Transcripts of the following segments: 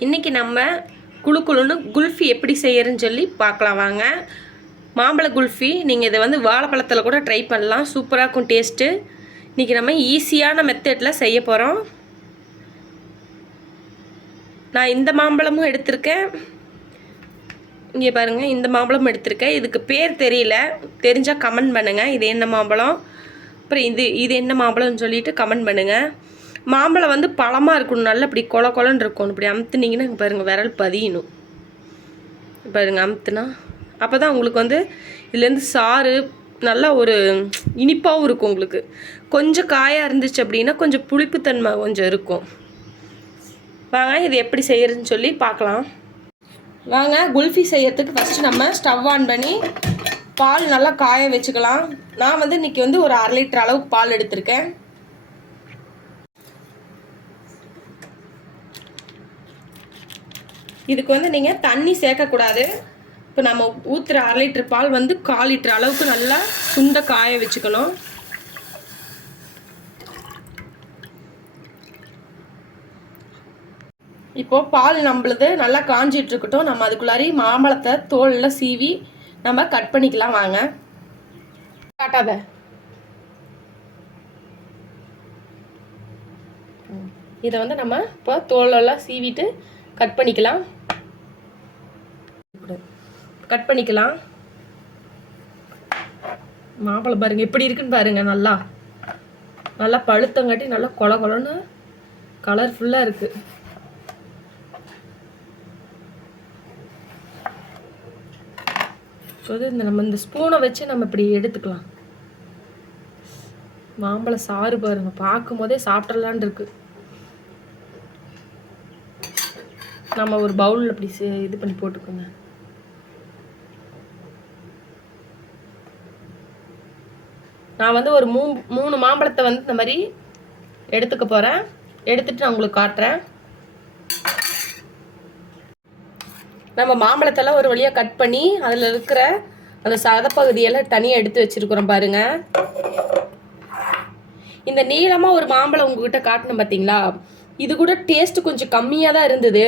இன்றைக்கி நம்ம குழு குழுன்னு குல்ஃபி எப்படி செய்யறதுன்னு சொல்லி பார்க்கலாம் வாங்க. மாம்பழ குல்ஃபி நீங்கள் இதை வந்து வாழைப்பழத்தில் கூட ட்ரை பண்ணலாம். சூப்பராக இருக்கும் டேஸ்ட்டு இன்றைக்கி நம்ம ஈஸியான மெத்தடில் செய்ய போகிறோம் நான் இந்த மாம்பழமும் எடுத்திருக்கேன். இங்கே பாருங்கள் இந்த மாம்பழம் எடுத்திருக்கேன். இதுக்கு பேர் தெரியல. தெரிஞ்சால் கமெண்ட் பண்ணுங்கள் இது என்ன மாம்பழம்? அப்புறம் இது இது என்ன மாம்பழம்னு சொல்லிட்டு கமெண்ட் பண்ணுங்கள் மாம்பழம் வந்து பழமாக இருக்கணும் நல்லா இப்படி கொல கொலன்னு இருக்கணும். இப்படி அமுத்துனீங்கன்னா பாருங்கள் விரல் பதியணும். பாருங்க அமுத்துனா அப்போ தான் உங்களுக்கு வந்து இதுலேருந்து சாறு நல்லா ஒரு இனிப்பாகவும் இருக்கும் உங்களுக்கு. கொஞ்சம் காயாக இருந்துச்சு அப்படின்னா கொஞ்சம் புளிப்புத்தன்மை கொஞ்சம் இருக்கும். வாங்க இது எப்படி செய்யறதுன்னு சொல்லி பார்க்கலாம். வாங்க குல்ஃபி செய்யறதுக்கு ஃபஸ்ட்டு நம்ம ஸ்டவ் ஆன் பண்ணி பால் நல்லா காய வச்சுக்கலாம். நான் வந்து இன்றைக்கி வந்து ஒரு அரை லிட்டர் அளவுக்கு பால் எடுத்திருக்கேன். இதுக்கு வந்து நீங்கள் தண்ணி சேர்க்கக்கூடாது. இப்போ நம்ம ஊற்றுற அரை லிட்டர் பால் வந்து கால் லிட்டர் அளவுக்கு நல்லா சுண்ட காய வச்சுக்கணும். இப்போது பால் நம்மளுது நல்லா காஞ்சிட்டு இருக்கட்டும். நம்ம அதுக்குள்ளாரி மாம்பழத்தை தோலில் சீவி நம்ம கட் பண்ணிக்கலாம் வாங்க. காட்டாத. இதை வந்து நம்ம இப்போ தோலெல்லாம் சீவிட்டு கட் பண்ணிக்கலாம். கட் பண்ணிக்கலாம். மாம்பழம் பாருங்க எப்படி இருக்குன்னு பாருங்க நல்லா. நல்லா பழுத்தங்காட்டி நல்லா கொல கொலன்னு கலர்ஃபுல்லாக இருக்கு. இந்த நம்ம இந்த ஸ்பூனை வச்சு நம்ம இப்படி எடுத்துக்கலாம். மாம்பழ சாறு பாருங்க பார்க்கும் போதே சாப்பிட்றலான் இருக்கு. நம்ம ஒரு பவுலில் இப்படி இது பண்ணி போட்டுக்கோங்க. நான் வந்து ஒரு மூ மூணு மாம்பழத்தை வந்து இந்த மாதிரி எடுத்துக்க போகிறேன் எடுத்துட்டு நான் உங்களுக்கு காட்டுறேன். நம்ம மாம்பழத்தெல்லாம் ஒரு வழியாக கட் பண்ணி அதில் இருக்கிற அந்த சதப்பகுதியெல்லாம் தனியாக எடுத்து வச்சுருக்குறோம் பாருங்க. இந்த நீளமாக ஒரு மாம்பழம் உங்ககிட்ட காட்டணும் பார்த்தீங்களா இது கூட டேஸ்ட் கொஞ்சம் கம்மியாக தான் இருந்தது.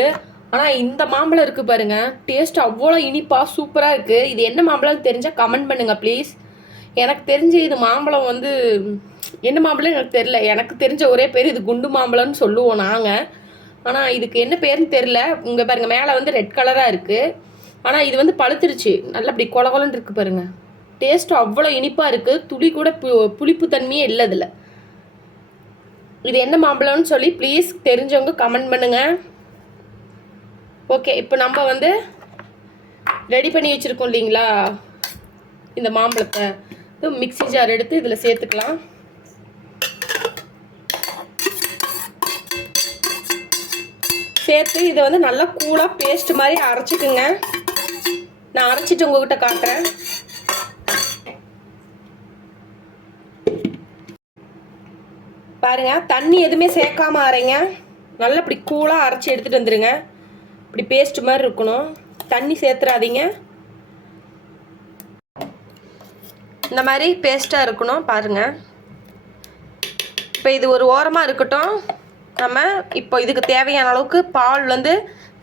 ஆனால் இந்த மாம்பழம் இருக்குது பாருங்கள் டேஸ்ட் அவ்வளோ இனிப்பாக சூப்பராக இருக்குது இது என்ன மாம்பழம்னு தெரிஞ்சால் கமெண்ட் பண்ணுங்கள் ப்ளீஸ் எனக்கு தெரிஞ்சு இது மாம்பழம் வந்து என்ன மாம்பழம் எனக்கு தெரில எனக்கு தெரிஞ்ச ஒரே பேர் இது குண்டு மாம்பழம்னு சொல்லுவோம் நாங்கள் ஆனால் இதுக்கு என்ன பேருன்னு தெரில இங்கே பாருங்கள் மேலே வந்து ரெட் கலராக இருக்குது ஆனால் இது வந்து பழுத்துருச்சு. நல்லா அப்படி கொல இருக்குது பாருங்கள் டேஸ்ட் அவ்வளோ இனிப்பாக இருக்குது துளி கூட பு புளிப்பு தன்மையே இல்லை இதில். இது என்ன மாம்பழம்னு சொல்லி ப்ளீஸ் தெரிஞ்சவங்க கமெண்ட் பண்ணுங்கள் ஓகே இப்போ நம்ம வந்து ரெடி பண்ணி வச்சுருக்கோம் இல்லைங்களா? இந்த மாம்பழத்தை. மிக்ஸி ஜார் எடுத்து இதில் சேர்த்துக்கலாம். சேர்த்து இதை வந்து நல்லா கூலாக பேஸ்ட் மாதிரி அரைச்சிக்குங்க. நான் அரைச்சிட்டு உங்ககிட்ட காட்டுறேன். பாருங்க தண்ணி எதுவுமே சேர்க்காம அரைங்க. நல்லா இப்படி கூலாக அரைச்சி எடுத்துகிட்டு வந்துடுங்க இப்படி பேஸ்ட் மாதிரி இருக்கணும். தண்ணி சேர்த்துறாதீங்க. இந்த மாதிரி பேஸ்ட்டாக இருக்கணும் பாருங்கள் இப்போ இது ஒரு ஓரமாக இருக்கட்டும். நம்ம இப்போ இதுக்கு தேவையான அளவுக்கு பால் வந்து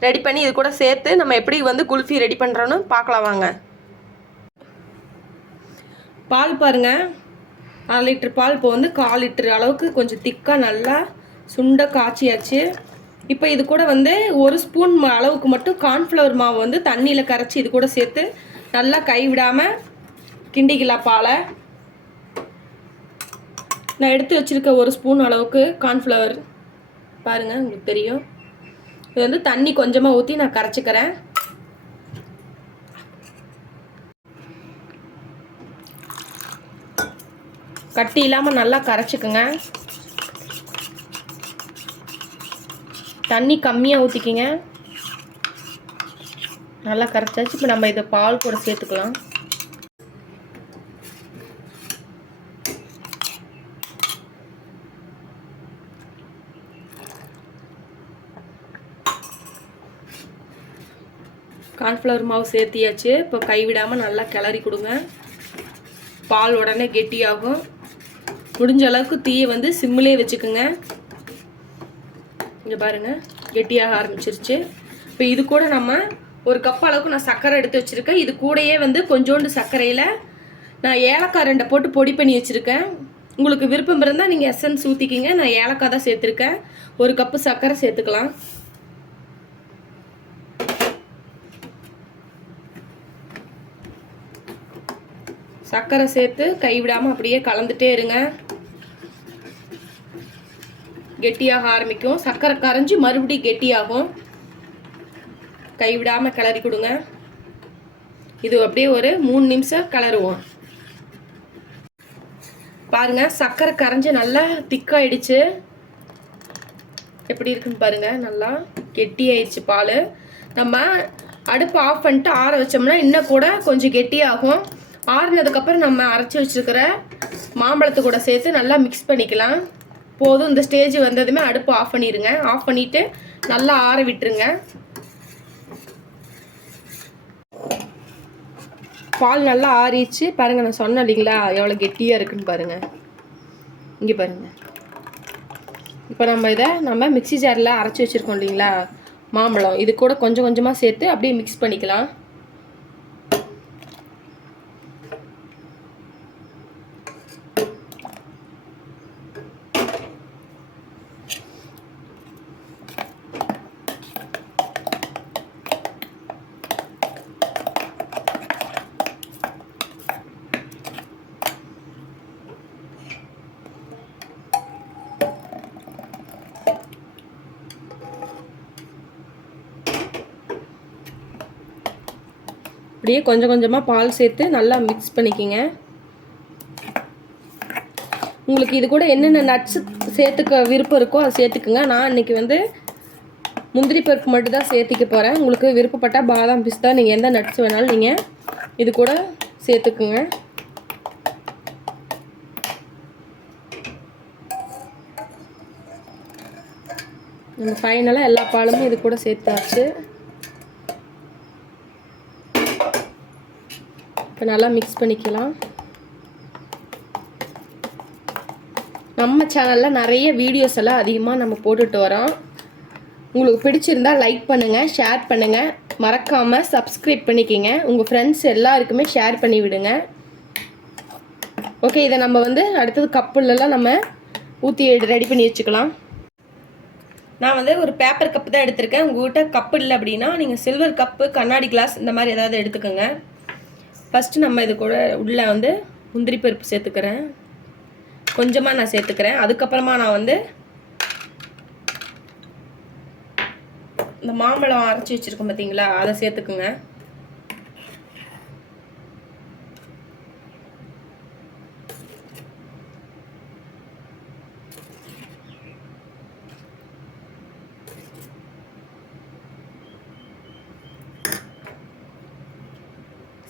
ரெடி பண்ணி இது கூட சேர்த்து நம்ம எப்படி வந்து குல்ஃபி ரெடி பண்ணுறோன்னு பார்க்கலாம் வாங்க. பால் பாருங்க. அரை லிட்டர் பால் இப்போ வந்து கால் லிட்டர் அளவுக்கு கொஞ்சம் திக்காக நல்லா சுண்ட காய்ச்சியாச்சு. இப்போ இது கூட வந்து ஒரு ஸ்பூன் அளவுக்கு மட்டும் கார்ன்ஃப்ளவர் மாவு வந்து தண்ணியில் கரைச்சி இது கூட சேர்த்து நல்லா கைவிடாமல் கிண்டிக்கலாம் பாலை. நான் எடுத்து வச்சுருக்க ஒரு ஸ்பூன் அளவுக்கு கார்ன்ஃப்ளவர் பாருங்கள் உங்களுக்கு தெரியும். இது வந்து தண்ணி கொஞ்சமாக ஊற்றி நான் கரைச்சிக்கிறேன். கட்டி இல்லாமல் நல்லா கரைச்சிக்குங்க. தண்ணி கம்மியாக ஊற்றிக்கிங்க நல்லா கரைச்சாச்சு. இப்போ நம்ம இதை பால் கூட சேர்த்துக்கலாம். கார்ன்ஃப்ளவர் மாவு சேர்த்தியாச்சு. இப்போ கைவிடாமல் நல்லா கிளறி கொடுங்க. பால் உடனே கெட்டியாகும். முடிஞ்ச அளவுக்கு தீயை வந்து சிம்மிலே வச்சுக்கோங்க. இங்கே பாருங்கள் கெட்டியாக ஆரம்பிச்சிருச்சு. இப்போ இது கூட நம்ம ஒரு கப் அளவுக்கு நான் சர்க்கரை எடுத்து வச்சுருக்கேன். இது கூடயே வந்து கொஞ்சோண்டு சர்க்கரையில் நான் ஏலக்காய் ரெண்டை போட்டு பொடி பண்ணி வச்சுருக்கேன். உங்களுக்கு விருப்பம் இருந்தால் நீங்கள் எசன்ஸ் ஊற்றிக்கிங்க நான் ஏலக்காய் தான் சேர்த்துருக்கேன். ஒரு கப்பு சர்க்கரை சேர்த்துக்கலாம். சர்க்கரை சேர்த்து கைவிடாமல் அப்படியே கலந்துட்டே இருங்க. கெட்டியாக ஆரம்பிக்கும். சர்க்கரை கரைஞ்சி மறுபடியும் கெட்டியாகும். கைவிடாமல் கிளறி கொடுங்க. இது அப்படியே ஒரு மூணு நிமிஷம் கிளறுவோம். பாருங்கள் சர்க்கரை கரைஞ்சி நல்லா திக்காயிடுச்சு எப்படி இருக்குன்னு பாருங்கள் நல்லா கெட்டி ஆயிடுச்சு பால். நம்ம அடுப்பு ஆஃப் பண்ணிட்டு ஆற வச்சோம்னா இன்னும் கூட கொஞ்சம் கெட்டியாகும். ஆறுனதுக்கப்புறம் நம்ம அரைச்சி வச்சிருக்கிற மாம்பழத்து கூட சேர்த்து நல்லா மிக்ஸ் பண்ணிக்கலாம். போதும் இந்த ஸ்டேஜ் வந்ததுமே அடுப்பு ஆஃப் பண்ணிடுங்க ஆஃப் பண்ணிவிட்டு நல்லா ஆற விட்டுருங்க. பால் நல்லா ஆறிச்சு பாருங்கள் நான் சொன்னேன் இல்லைங்களா? எவ்வளோ கெட்டியாக இருக்குன்னு பாருங்கள் இங்கே பாருங்கள் இப்போ நம்ம இதை நம்ம மிக்ஸி ஜாரில் அரைச்சி வச்சுருக்கோம் இல்லைங்களா? மாம்பழம். இது கூட கொஞ்சம் கொஞ்சமாக சேர்த்து அப்படியே மிக்ஸ் பண்ணிக்கலாம். அப்படியே கொஞ்சம் கொஞ்சமாக பால் சேர்த்து நல்லா மிக்ஸ் பண்ணிக்கிங்க. உங்களுக்கு இது கூட என்னென்ன நட்ஸ் சேர்த்துக்க விருப்பம் இருக்கோ அதை சேர்த்துக்குங்க. நான் இன்னைக்கு வந்து முந்திரி பருப்பு மட்டும்தான் சேர்த்திக்க போகிறேன் உங்களுக்கு விருப்பப்பட்டால் பாதாம் பிஸ்தா நீங்கள் எந்த நட்ஸ் வேணாலும் நீங்கள் இது கூட சேர்த்துக்குங்க. நம்ம ஃபைனலாக எல்லா பாலுமே இது கூட சேர்த்தாச்சு. இப்போ நல்லா மிக்ஸ் பண்ணிக்கலாம். நம்ம சேனலில் நிறைய வீடியோஸ் எல்லாம் அதிகமாக நம்ம போட்டுட்டு வரோம். உங்களுக்கு பிடிச்சிருந்தா லைக் பண்ணுங்கள் ஷேர் பண்ணுங்கள் மறக்காமல் சப்ஸ்கிரைப் பண்ணிக்கிங்க. உங்கள் ஃப்ரெண்ட்ஸ் எல்லாருக்குமே ஷேர் பண்ணி விடுங்க. ஓகே இதை நம்ம வந்து அடுத்தது கப்புலலாம் நம்ம ஊற்றி ரெடி பண்ணி வச்சுக்கலாம். நான் வந்து ஒரு பேப்பர் கப்பு தான் எடுத்திருக்கேன். உங்கள்கிட்ட கப்பு இல்லை அப்படின்னா நீங்கள் சில்வர் கப்பு கண்ணாடி கிளாஸ் இந்த மாதிரி ஏதாவது எடுத்துக்கோங்க. ஃபஸ்ட்டு நம்ம இது கூட உள்ளே வந்து முந்திரி பருப்பு சேர்த்துக்கிறேன். கொஞ்சமாக நான் சேர்த்துக்கிறேன். அதுக்கப்புறமா நான் வந்து இந்த மாம்பழம் அரைச்சி வச்சுருக்கோம் பார்த்தீங்களா அதை சேர்த்துக்குங்க.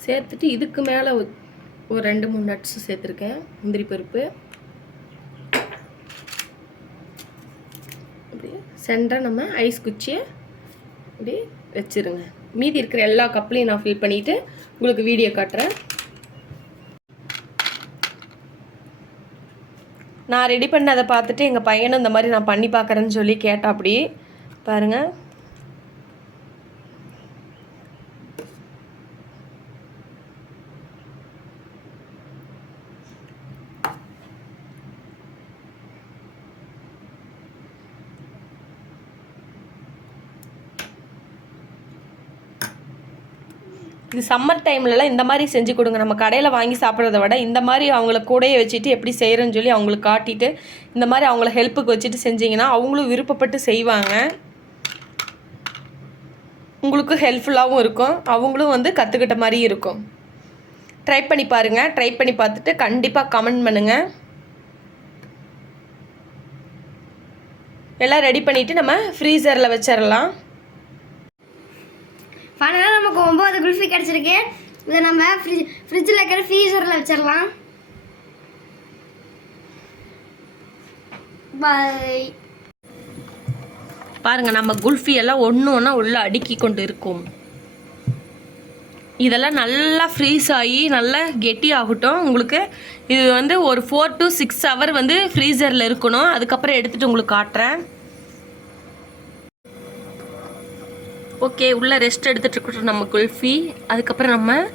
சேர்த்துட்டு இதுக்கு மேலே ஒரு ரெண்டு மூணு நட்ஸ் சேர்த்துருக்கேன். முந்திரி பருப்பு. அப்படியே சென்டராக நம்ம ஐஸ் குச்சியை இப்படி வச்சுருங்க. மீதி இருக்கிற எல்லா கப்லையும் நான் ஃபில் பண்ணிவிட்டு உங்களுக்கு வீடியோ காட்டுறேன். நான் ரெடி பண்ணதை பார்த்துட்டு எங்கள் பையனும் இந்த மாதிரி நான் பண்ணி பார்க்குறேன்னு சொல்லி கேட்டா அப்படி. பாருங்கள் இது சம்மர் டைம்லலாம் இந்த மாதிரி செஞ்சு கொடுங்க. நம்ம கடையில் வாங்கி சாப்பிட்றத விட இந்த மாதிரி அவங்கள கூடையே வச்சுட்டு எப்படி செய்கிறேன்னு சொல்லி அவங்களுக்கு காட்டிட்டு இந்த மாதிரி அவங்கள ஹெல்ப்புக்கு வச்சுட்டு செஞ்சீங்கன்னா அவங்களும் விருப்பப்பட்டு செய்வாங்க. உங்களுக்கும் ஹெல்ப்ஃபுல்லாகவும் இருக்கும். அவங்களும் வந்து கற்றுக்கிட்ட மாதிரி இருக்கும். ட்ரை பண்ணி பாருங்கள் ட்ரை பண்ணி பார்த்துட்டு கண்டிப்பாக கமெண்ட் பண்ணுங்கள் எல்லாம் ரெடி பண்ணிவிட்டு நம்ம ஃப்ரீசரில் வச்சிடலாம் ஃபைனலாக நமக்கு ஒம்பது குல்ஃபி கிடச்சிருக்கு. இதை நம்ம ஃப்ரிட்ஜ் ஃப்ரிட்ஜில் இருக்கிற ஃப்ரீசரில் வச்சிடலாம். பாய் பாருங்கள் நம்ம குல்ஃபி எல்லாம் ஒன்று ஒன்றா உள்ளே அடுக்கி கொண்டு இருக்கும். இதெல்லாம் நல்லா ஃப்ரீஸ் ஆகி நல்லா கெட்டி ஆகட்டும். உங்களுக்கு இது வந்து ஒரு ஃபோர் டு சிக்ஸ் ஹவர் வந்து ஃப்ரீசரில் இருக்கணும். அதுக்கப்புறம் எடுத்துகிட்டு உங்களுக்கு காட்டுறேன். ஓகே உள்ளே ரெஸ்ட் எடுத்துகிட்டு இருக்கட்டும் நம்ம குல்ஃபி. அதுக்கப்புறம் நம்ம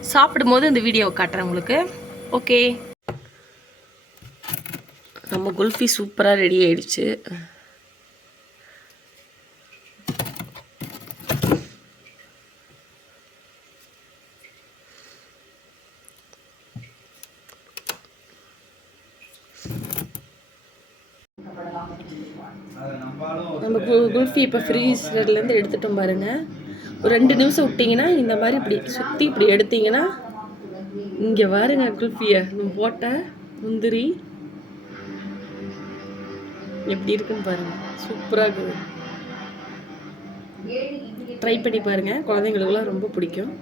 சாப்பிடும்போது இந்த வீடியோவை காட்டுறேன் உங்களுக்கு. ஓகே. நம்ம குல்ஃபி சூப்பராக ரெடி ஆயிடுச்சு நம்ம கு- குல்ஃபி இப்போ ஃப்ரீசர்லேருந்து எடுத்துட்டோம் பாருங்க. ஒரு ரெண்டு நிமிஷம் விட்டிங்கன்னா இந்த மாதிரி இப்படி சுற்றி இப்படி எடுத்தீங்கன்னா இங்கே பாருங்க குல்ஃபியை. நம்ம போட்ட முந்திரி எப்படி இருக்குன்னு பாருங்க. சூப்பராக இருக்குது. ட்ரை பண்ணி பாருங்க. குழந்தைங்களுக்குலாம் ரொம்ப பிடிக்கும்.